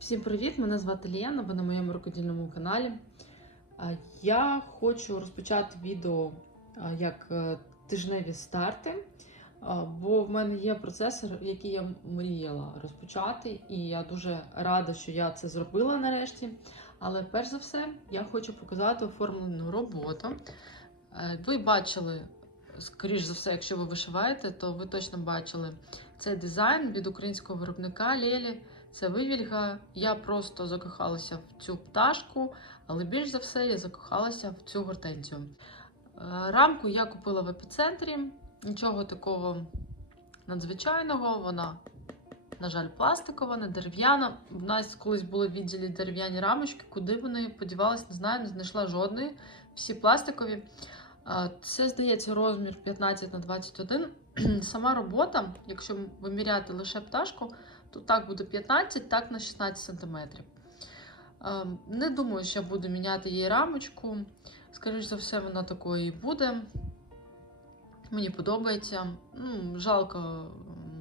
Всім привіт! Мене звати Ліяна, ви на моєму рукодільному каналі. Я хочу розпочати відео як е, тижневі старти, бо в мене є процесор, який я мріяла розпочати, і я дуже рада, що я це зробила нарешті. Але перш за все, я хочу показати оформлену роботу. Е, Ви бачили, скоріш за все, якщо ви вишиваєте, то ви точно бачили цей дизайн від українського виробника Лелі. Це вивільга. Я просто закохалася в цю пташку, але більш за все я закохалася в цю гортензію. Е, Рамку я купила в епіцентрі. Нічого такого надзвичайного. Вона, на жаль, пластикова, не дерев'яна. У нас колись були в відділі дерев'яні рамочки, куди вони подівались, не знаю, не знайшла жодної. Всі пластикові. Е, Це, здається, розмір 15 на 21. Сама робота, якщо виміряти лише пташку, то так буде 15, так на 16 см. Не думаю, що я буду міняти її рамочку. Скоріше за все, вона такою і буде. Мені подобається. Ну, Жалко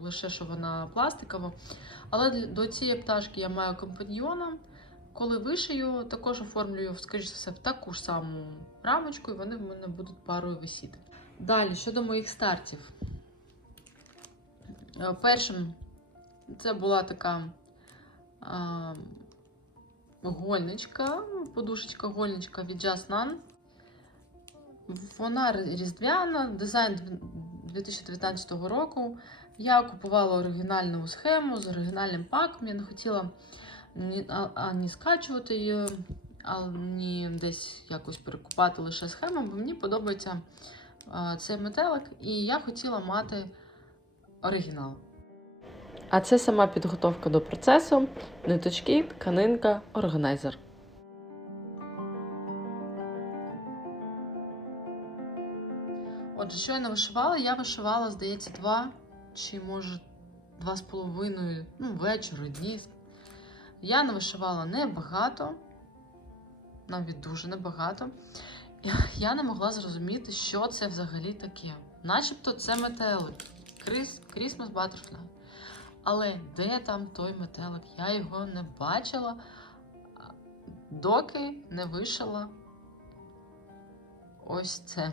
лише, що вона пластикова. Але до цієї пташки я маю компаньйона. Коли вишию, також оформлюю, скоріш за все, в таку ж саму рамочку, і вони в мене будуть парою висіти. Далі, щодо моїх стартів. Е, Першим це була така а, гольничка, подушечка гольничка від Just None. Вона різдвяна, дизайн 2019 року. Я купувала оригінальну схему з оригінальним паком. Я не хотіла ні, ані скачувати її, ані десь якось перекупати лише схему, бо мені подобається а, цей метелик, і я хотіла мати оригінал. А це сама підготовка до процесу, ниточки, тканинка, органайзер. Отже, що я не вишивала? Я вишивала, здається, два чи може два з половиною, ну, вечора, дні. Я не вишивала небагато, навіть дуже небагато. Я не могла зрозуміти, що це взагалі таке. Начебто це метелик. Кріс, Christmas Butterfly. Але де там той метелик? Я його не бачила, доки не вишила ось це.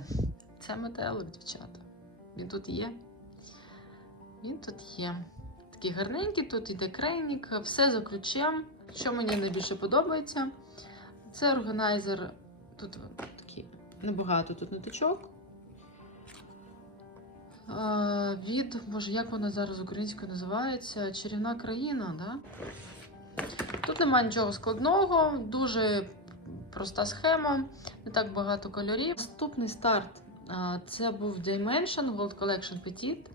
Це метелик, дівчата. Він тут є. Він тут є. Такий гарненький, тут іде крейник, все за ключем. Що мені найбільше подобається, це органайзер. Тут такий небагато тут ниточок. Від, боже, як вона зараз українською називається? Чарівна країна, да? Тут немає нічого складного, дуже проста схема, не так багато кольорів. Наступний старт це був Dimension World Collection Petit.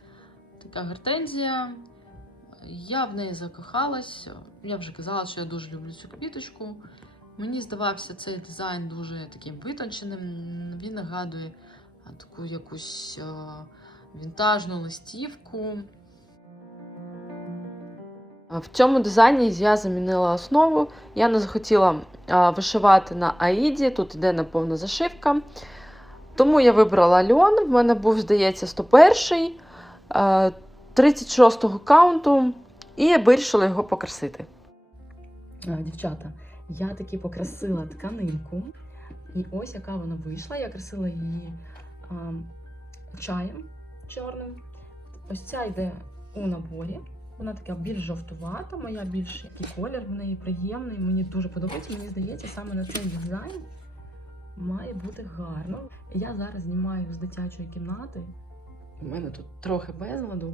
Така гортензія. Я в неї закохалась. Я вже казала, що я дуже люблю цю квіточку. Мені здавався цей дизайн дуже таким витонченим. Він нагадує таку якусь вінтажну листівку. В цьому дизайні я замінила основу. Я не захотіла вишивати на Аїді, тут йде неповна зашивка. Тому я вибрала льон. В мене був, здається, 101 а, 36-го каунту, і вирішила його покрасити. Дівчата, я таки покрасила тканинку, і ось яка вона вийшла. Я красила її а, чаєм чорним. Ось ця йде у наборі. Вона така більш жовтувата, моя більш такий колір в неї приємний. Мені дуже подобається. Мені здається, саме на цей дизайн має бути гарно. Я зараз знімаю з дитячої кімнати. У мене тут трохи безладу.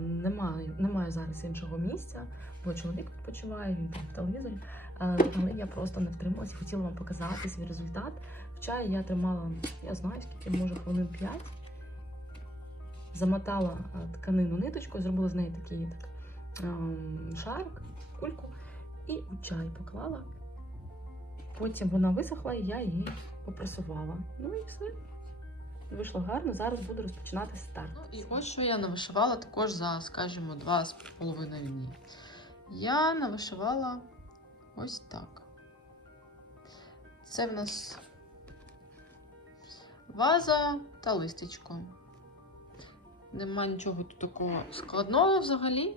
Немає, немає зараз іншого місця, бо чоловік відпочиває, він там в телевізорі. Але я просто не втрималася хотіла вам показати свій результат. В чаї я тримала, я знаю скільки, може хвилин 5. Замотала тканину ниточкою, зробила з неї такий так, шарик, кульку, і у чай поклала. Потім вона висохла, і я її попресувала. Ну і все. Вийшло гарно. Зараз буду розпочинати старт. Ну, і ось що я навишивала також за, скажімо, 2,5 дні. Я навишивала ось так. Це в нас ваза та листечко. Нема нічого тут такого складного взагалі.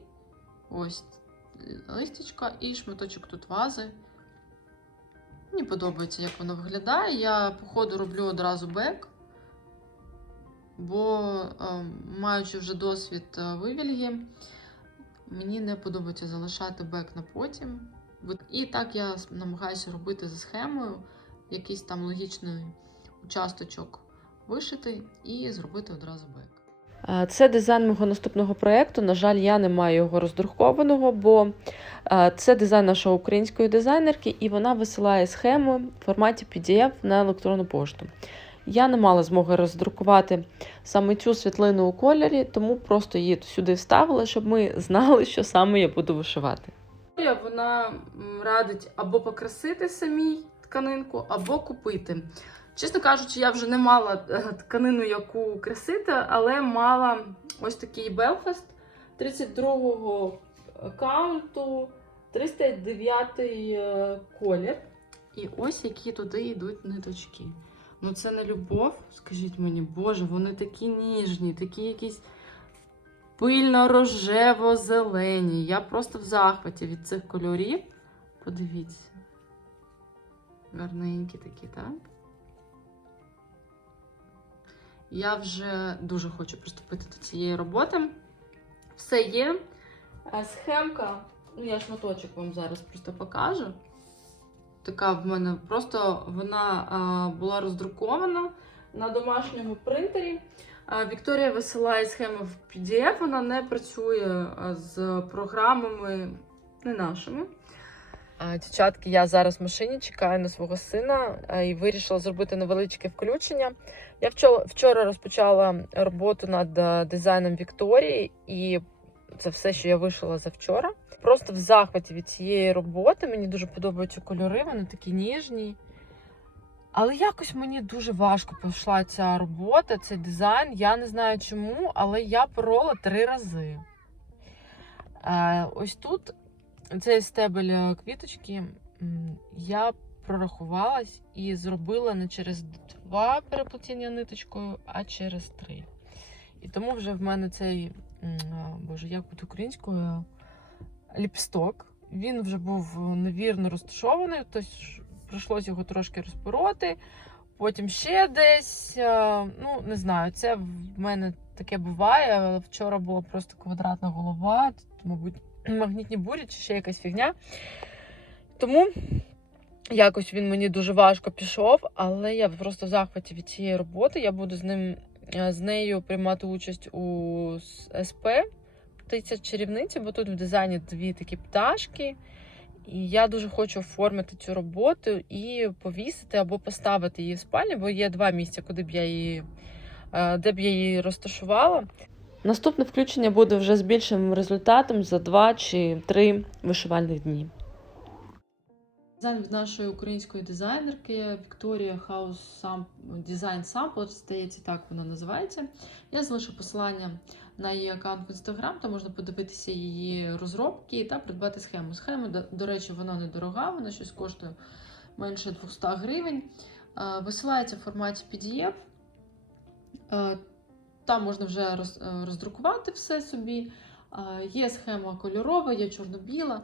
Ось листячка і шматочок тут вази. Мені подобається, як воно виглядає. Я, по ходу, роблю одразу бек, бо, е, маючи вже досвід е, вивільги, мені не подобається залишати бек на потім. І так я намагаюся робити за схемою, якийсь там логічний участочок вишити і зробити одразу бек. Е, Це дизайн мого наступного проєкту. На жаль, я не маю його роздрукованого, бо е, це дизайн нашої української дизайнерки, і вона висилає схему в форматі PDF на електронну пошту. Я не мала змоги роздрукувати саме цю світлину у кольорі, тому просто її сюди вставила, щоб ми знали, що саме я буду вишивати. Вона радить або покрасити самій тканинку, або купити. Чесно кажучи, я вже не мала е, тканину, яку красити, але мала ось такий Белфаст 32-го каунту, 309 е, колір. І ось які туди йдуть ниточки. Ну це не любов, скажіть мені, боже, вони такі ніжні, такі якісь пильно-рожево-зелені. Я просто в захваті від цих кольорів. Подивіться. Гарненькі такі, так? Я вже дуже хочу приступити до цієї роботи. Все є. Е, Схемка, ну я шматочок вам зараз просто покажу. Така в мене просто вона а, була роздрукована на домашньому принтері. А, Вікторія висилає схему в PDF, вона не працює з програмами не нашими. Дівчатки, я зараз в машині чекаю на свого сина і вирішила зробити невеличке включення. Я вчора, розпочала роботу над дизайном Вікторії, і це все, що я вишила за вчора. Просто в захваті від цієї роботи. Мені дуже подобаються кольори, вони такі ніжні. Але якось мені дуже важко пішла ця робота, цей дизайн. Я не знаю чому, але я порола три рази. Е, ось тут цей стебель квіточки я прорахувалась і зробила не через два переплетіння ниточкою, а через три. І тому вже в мене цей, боже, як буде українською, ліпсток. Він вже був невірно розташований, тобто прийшлося його трошки розпороти. Потім ще десь, ну не знаю, це в мене таке буває. Вчора була просто квадратна голова, тут, мабуть, магнітні бурі чи ще якась фігня. Тому якось він мені дуже важко пішов, але я просто в захваті від цієї роботи. Я буду з ним е, з нею приймати участь у СП птиця чарівниця, бо тут в дизайні дві такі пташки. І я дуже хочу оформити цю роботу і повісити або поставити її в спальні, бо є два місця, куди б я її, е, де б я її розташувала. Наступне включення буде вже з більшим результатом за два чи три вишивальних дні. Дизайн від нашої української дизайнерки Вікторія Хаус Дизайн Sample, здається, так вона називається. Я залишу посилання на її аккаунт в Instagram, там можна подивитися її розробки та придбати схему. Схема, до, до речі, вона недорога, вона щось коштує менше 200 гривень. Е, Висилається в форматі PDF. Там можна вже е, роздрукувати все собі. Є схема кольорова, є чорно-біла.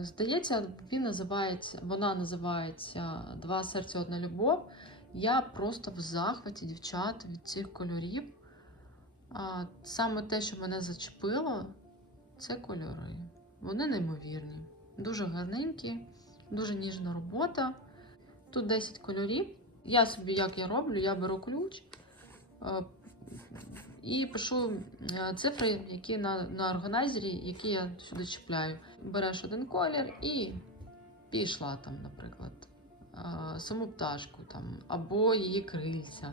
Здається, він називається, вона називається Два серця, одна любов. Я просто в захваті, дівчат, від цих кольорів. Саме те, що мене зачепило, це кольори. Вони неймовірні, дуже гарненькі, дуже ніжна робота. Тут 10 кольорів. Я собі, як я роблю, я беру ключ е, і пишу е, цифри, які на, на органайзері, які я сюди чіпляю. Береш один колір і пішла там, наприклад, е, саму пташку там, або її крильця.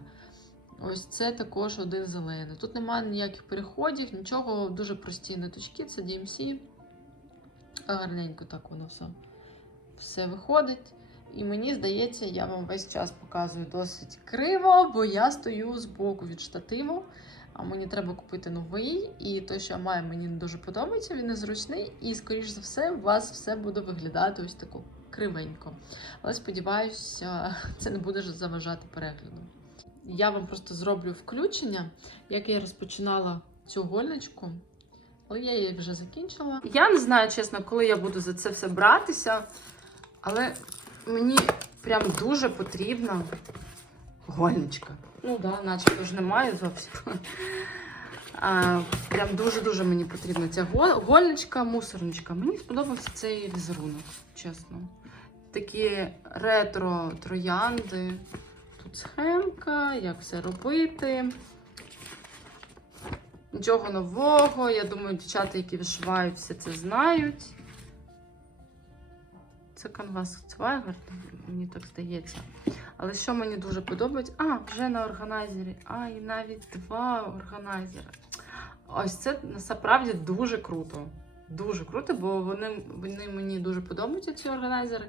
Ось це також один зелений. Тут немає ніяких переходів, нічого, дуже прості ниточки, це DMC. Гарненько так воно все, все виходить. І мені здається, я вам весь час показую досить криво, бо я стою збоку від штативу. А мені треба купити новий, і той, що я маю, мені не дуже подобається, він незручний, і, скоріш за все, у вас все буде виглядати ось тако кривенько. Але сподіваюся, це не буде заважати перегляду. Я вам просто зроблю включення, як я розпочинала цю гольничку. але я її вже закінчила. Я не знаю, чесно, коли я буду за це все братися, але мені прям дуже потрібна гольничка. Ну так, да, начебто ж немає зовсім. А, прям дуже-дуже мені потрібна ця гольничка, мусорничка. Мені сподобався цей візерунок, чесно. Такі ретро троянди. Тут схемка, як все робити. Нічого нового. Я думаю, дівчата, які вишивають, все це знають. Це канвас Цвайгер, мені так здається. Але що мені дуже подобається. А, вже на органайзері. А, і навіть два органайзери. Ось це насправді дуже круто. Дуже круто, бо вони, вони мені дуже подобаються, ці органайзери.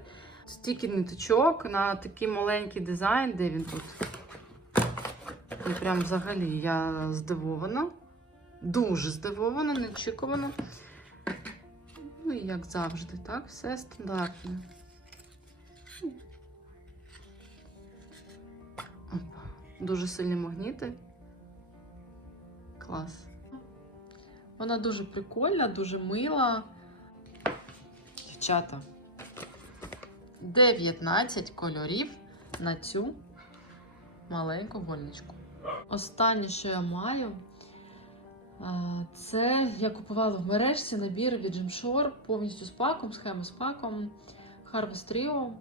Стільки ниточок на такий маленький дизайн, де він тут. І прям взагалі я здивована. Дуже здивована, неочікувано. Ну і як завжди, так? Все стандартне. Опа. Дуже сильні магніти. Клас. Вона дуже прикольна, дуже мила. Дівчата. 19 кольорів на цю маленьку гольничку. Останнє, що я маю, це я купувала в мережці набір від Gymshore повністю з паком, схема з паком Harvest Trio.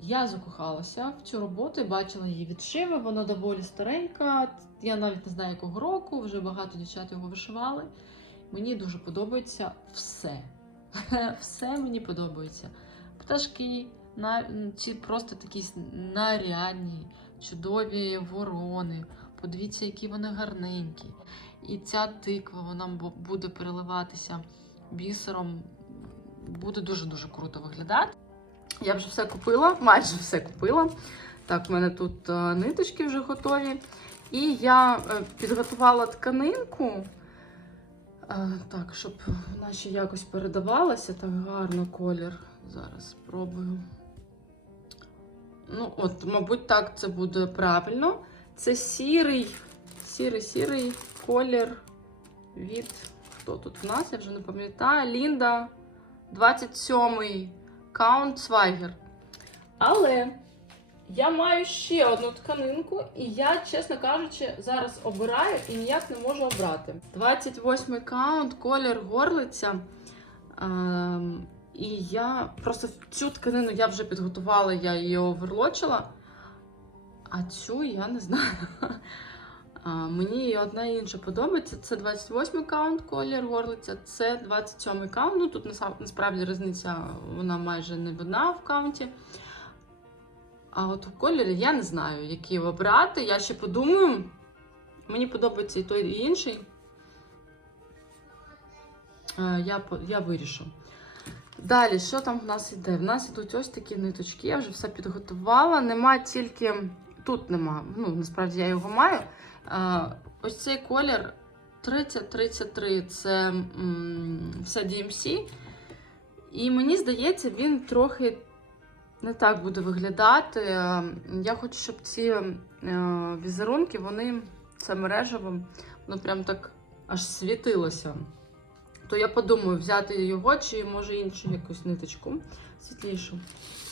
Я закохалася в цю роботу і бачила її відшиви. Вона доволі старенька. Я навіть не знаю, якого року, вже багато дівчат його вишивали. Мені дуже подобається все. Все мені подобається. Пташки, ці просто такі нарядні, чудові ворони. Подивіться, які вони гарненькі. І ця тиква вона буде переливатися бісером. Буде дуже-дуже круто виглядати. Я вже все купила, майже все купила. Так, в мене тут е, ниточки вже готові. І я е, підготувала тканинку. Е, так, щоб вона ще якось передавалася, так гарно колір. Зараз спробую. Ну, от, мабуть, так це буде правильно. Це сірий, сірий, сірий колір від. Хто тут в нас? Я вже не пам'ятаю. Лінда 27-й Каунт Свайгер. Але я маю ще одну тканинку, і я, чесно кажучи, зараз обираю і ніяк не можу обрати. 28-й каунт, колір горлиця. Ем, і я просто цю тканину я вже підготувала, я її оверлочила. А цю я не знаю. Мені одна і інша подобається. Це 28 каунт колір горлиця, це 27 каунт. Ну тут насправді різниця вона майже не видна в каунті. А от у кольорі я не знаю, який обрати. Я ще подумаю. Мені подобається і той, і інший. Е, Я, я вирішу. Далі, що там в нас іде? В нас ідуть ось такі ниточки, я вже все підготувала. Нема тільки. Тут нема. Ну, насправді я його маю. Ось цей колір 3033 це м, все DMC. І мені здається, він трохи не так буде виглядати. Я хочу, щоб ці е, візерунки, вони це мережево, воно прям так аж світилося. То я подумаю, взяти його чи може іншу якусь ниточку світлішу.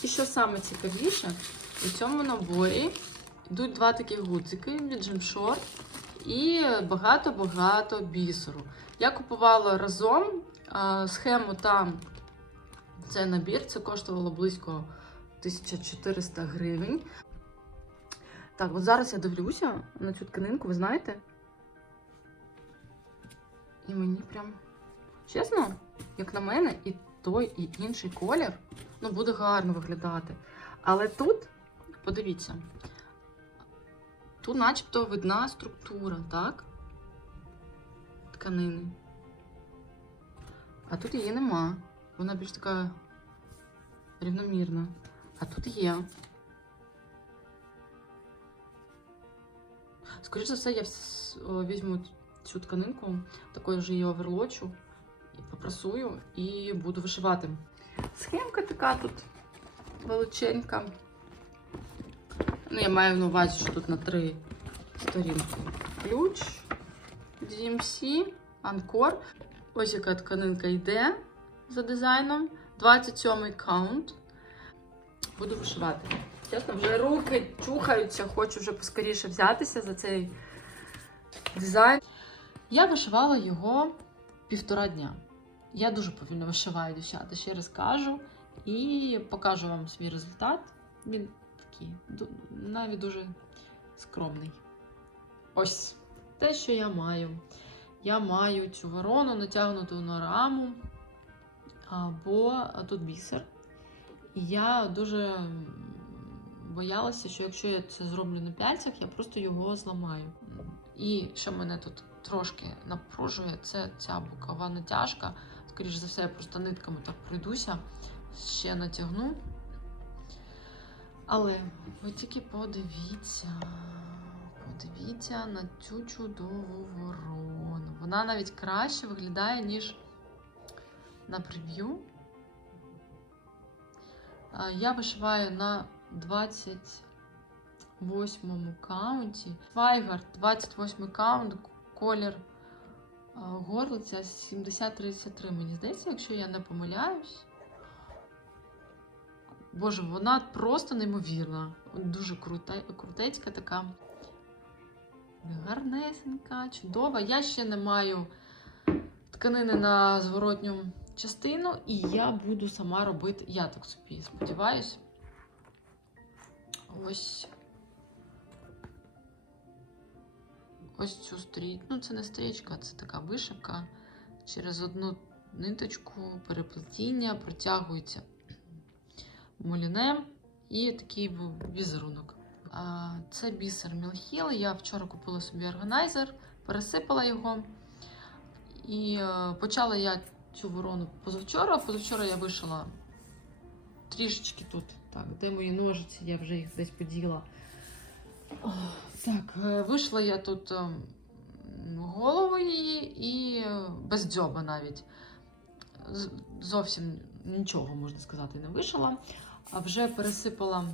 І що саме цікавіше, у цьому наборі йдуть два такі гудзики від Gymshore і багато-багато бісеру. Я купувала разом схему та цей набір. Це коштувало близько 1400 гривень. Так, от зараз я дивлюся на цю тканинку, ви знаєте? І мені прям чесно, як на мене, і той, і інший колір ну, буде гарно виглядати. Але тут, подивіться, тут начебто видна структура, так? Тканини. А тут її нема. Вона більш така рівномірна. А тут є. Скоріше за все, я візьму цю тканинку, такою ж її оверлочу, попрасую і буду вишивати. Схемка така тут величенька. Ну, я маю на увазі, що тут на три сторінки. Ключ, DMC, Анкор. Ось яка тканинка йде за дизайном. 27-й каунт. Буду вишивати. Чесно, вже руки чухаються, хочу вже поскоріше взятися за цей дизайн. Я вишивала його півтора дня. Я дуже повільно вишиваю, дівчата, ще раз кажу. І покажу вам свій результат. Він такий, навіть дуже скромний. Ось те, що я маю. Я маю цю ворону натягнуту на раму, або тут бісер. І я дуже боялася, що якщо я це зроблю на пяльцях, я просто його зламаю. І що мене тут трошки напружує, це ця бокова натяжка. Скоріше за все, я просто нитками так пройдуся, ще натягну. Але ви тільки подивіться, подивіться на цю чудову ворону. Вона навіть краще виглядає, ніж на прев'ю. Я вишиваю на 28 каунті. Свайгард, 28 каунт, колір горлиця 70-33, мені здається, якщо я не помиляюсь. Боже, вона просто неймовірна. Дуже круте, крутецька така. Гарнесенька, чудова. Я ще не маю тканини на зворотню частину, і я буду сама робити. Я так собі сподіваюсь. Ось. Ось цю стрічку. Ну, це не стрічка, це така вишивка. Через одну ниточку переплетіння протягується мулінем і такий візерунок. Це бісер Мілхіл. Я вчора купила собі органайзер, пересипала його. І е, почала я цю ворону позавчора. Позавчора я вишила трішечки тут. Так, де мої ножиці, я вже їх десь поділа. О, Так, е, вийшла я тут е, голову її і без дзьоба навіть. Зовсім нічого, можна сказати, не вишила. А вже пересипала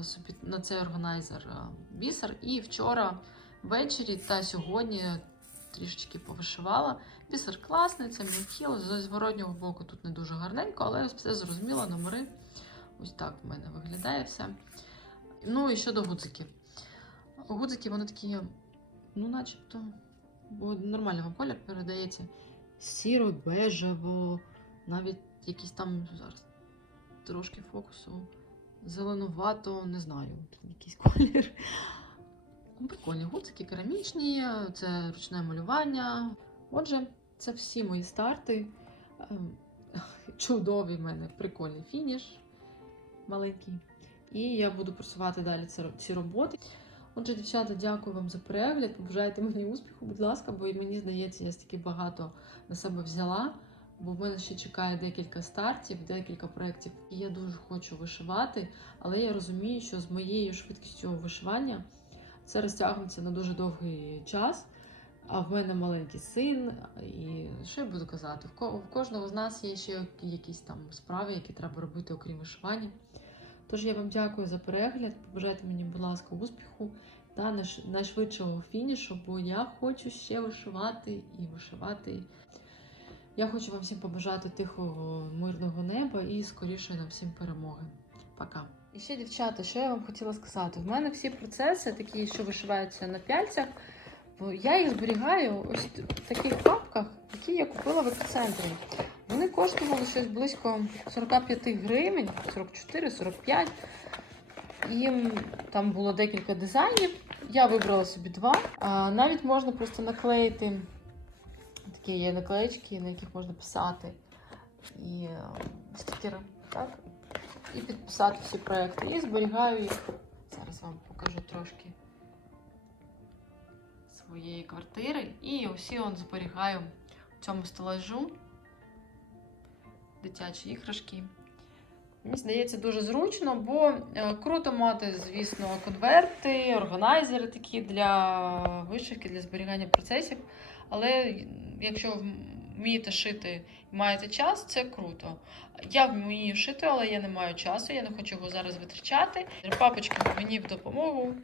е, собі на цей органайзер е, бісер. І вчора ввечері та сьогодні трішечки повишивала. Бісер класний, це мілкіл. З зворотнього боку тут не дуже гарненько, але все зрозуміло, номери. Ось так в мене виглядає все. Ну і щодо гудзиків. Гудзики, вони такі, ну, начебто, бо нормально вам колір передається. Сіро, бежево, навіть якийсь там зараз трошки фокусу. Зеленувато, не знаю, якийсь колір. Ну, Прикольні гудзики, керамічні, це ручне малювання. Отже, це всі мої старти. Ем, Чудовий в мене прикольний фініш маленький. І я буду просувати далі ці роботи. Отже, дівчата, дякую вам за перегляд. Побажайте мені успіху, будь ласка, бо мені здається, я стільки багато на себе взяла. Бо в мене ще чекає декілька стартів, декілька проєктів, і я дуже хочу вишивати. Але я розумію, що з моєю швидкістю вишивання це розтягнеться на дуже довгий час. А в мене маленький син, і що я буду казати? В кожного з нас є ще якісь там справи, які треба робити, окрім вишивання. Тож я вам дякую за перегляд. Побажайте мені, будь ласка, успіху та найшвидшого фінішу, бо я хочу ще вишивати і вишивати. Я хочу вам всім побажати тихого, мирного неба і скоріше нам всім перемоги. Пока. І ще, дівчата, що я вам хотіла сказати? В мене всі процеси, такі, що вишиваються на пяльцях, я їх зберігаю ось в таких папках, які я купила в епіцентрі. Вони коштували щось близько 45 гривень, 44-45. І там було декілька дизайнів. Я вибрала собі два. А, навіть можна просто наклеїти такі є наклеїчки, на яких можна писати. І е, стікери, так? І підписати всі проекти. І зберігаю їх. Зараз вам покажу трошки своєї квартири. І усі он зберігаю в цьому стелажу дитячі іграшки. Мені здається, дуже зручно, бо е, круто мати, звісно, конверти, органайзери такі для вишивки, для зберігання процесів. Але якщо вмієте шити і маєте час, це круто. Я вмію шити, але я не маю часу, я не хочу його зараз витрачати. Папочка мені в допомогу,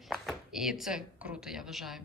і це круто, я вважаю.